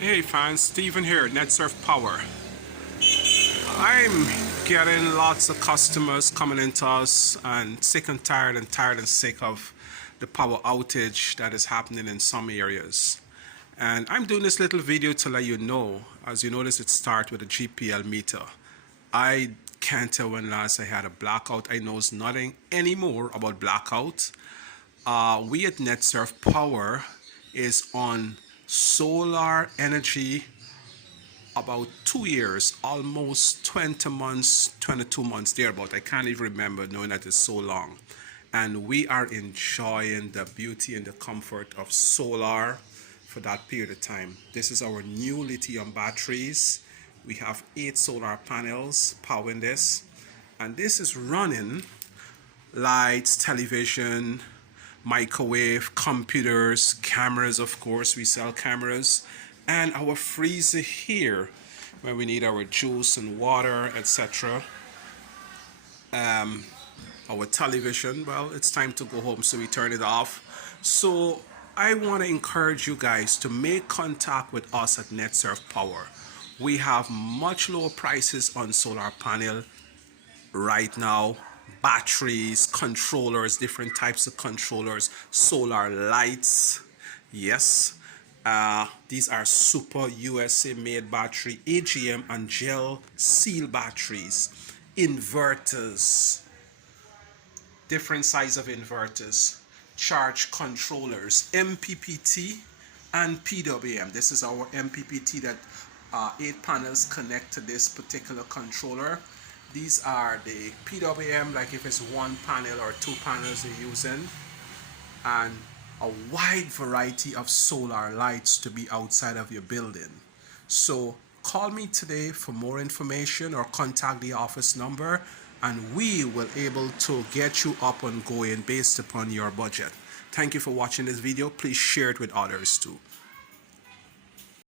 Hey fans, Steven here, netsurf Power. I'm getting lots of customers coming into us and sick and tired and sick of the power outage that is happening in some areas. And I'm doing this little video to let you know, as you notice it starts with a GPL meter. I can't tell when last I had a blackout. I knows nothing anymore about blackout. We at netsurf Power is on solar energy about 2 years, almost 20 months, 22 months, thereabout. I can't even remember knowing that it's so long. And we are enjoying the beauty and the comfort of solar for that period of time. This is our new lithium batteries. We have 8 solar panels powering this. And this is running lights, television, microwave, computers, cameras, of course, we sell cameras, and our freezer here where we need our juice and water, etc. Our television, well, it's time to go home, so we turn it off. So I want to encourage you guys to make contact with us at netsurf Power. We have much lower prices on solar panel right now, batteries, controllers, different types of controllers, solar lights. Yes, these are super USA made battery, AGM and gel seal batteries, inverters, different size of inverters, charge controllers, MPPT and PWM. This is our MPPT that 8 panels connect to this particular controller. These are the PWM, like if it's 1 panel or 2 panels you're using, and a wide variety of solar lights to be outside of your building. So call me today for more information or contact the office number, and we will able to get you up and going based upon your budget. Thank you for watching this video. Please share it with others too.